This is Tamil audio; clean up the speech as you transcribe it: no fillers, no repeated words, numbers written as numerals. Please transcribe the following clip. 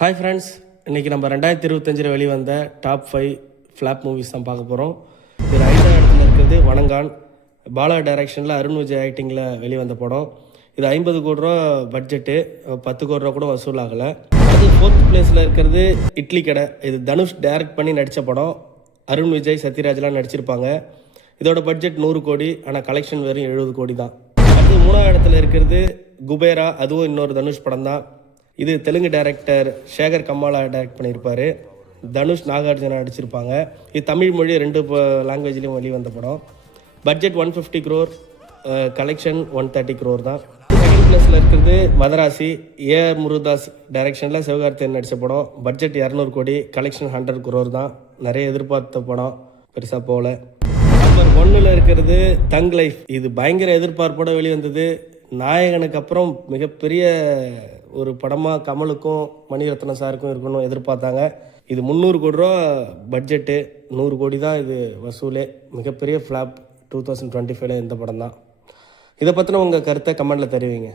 ஹாய் ஃப்ரெண்ட்ஸ், இன்றைக்கி நம்ம 2025 வெளிவந்த டாப் 5 ஃப்ளாப் மூவிஸ் தான் பார்க்க போகிறோம். இதில் 5ஆம் இடத்துல இருக்கிறது வணங்கான். பாலா டைரக்ஷனில் அருண் விஜய் ஆக்டிங்கில் வெளிவந்த படம். இது 50 கோடி ரூபா பட்ஜெட்டு, 10 கோடி ரூபா கூட வசூல் ஆகலை. அது 4th பிளேஸில் இருக்கிறது இட்லி கடை. இது தனுஷ் டைரக்ட் பண்ணி நடித்த படம். அருண் விஜய், சத்யராஜ்லாம் நடிச்சிருப்பாங்க. இதோட பட்ஜெட் 100 கோடி, ஆனால் கலெக்ஷன் வெறும் 70 கோடி தான். அடுத்து 3ஆம் இடத்துல இருக்கிறது குபேரா. அதுவும் இன்னொரு தனுஷ் படம் தான். இது தெலுங்கு டைரக்டர் சேகர் கம்மாலா டைரக்ட் பண்ணியிருப்பார். தனுஷ், நாகார்ஜுனா நடிச்சிருப்பாங்க. இது தமிழ் மொழி 2 லாங்குவேஜ்லேயும் வெளிவந்த படம். பட்ஜெட் 150 crore, கலெக்ஷன் 130 crore தான். செகண்ட் பிளேஸில் இருக்கிறது மதராசி. ஏஆர் முருகதாஸ் டைரக்ஷனில் சிவகார்த்திகேயன் நடித்த படம். பட்ஜெட் 200 கோடி, கலெக்ஷன் 100 crore தான். நிறைய எதிர்பார்த்த படம், பெருசாக போகல. நம்பர் 1ல் இருக்கிறது தங் லைஃப். இது பயங்கர எதிர்பார்ப்போட வெளிவந்தது. நாயகனுக்கு அப்புறம் மிகப்பெரிய ஒரு படமாக கமலுக்கும் மணிரத்னம் சாருக்கும் இருக்கணும் எதிர்பார்த்தாங்க. இது 300 கோடி ரூபா பட்ஜெட்டு, 100 கோடி தான் இது வசூலே. மிகப்பெரிய ஃப்ளாப் 2025 இந்த படம் தான். இதை பற்றின உங்கள் கருத்தை கமெண்டில் தெரிவிங்க.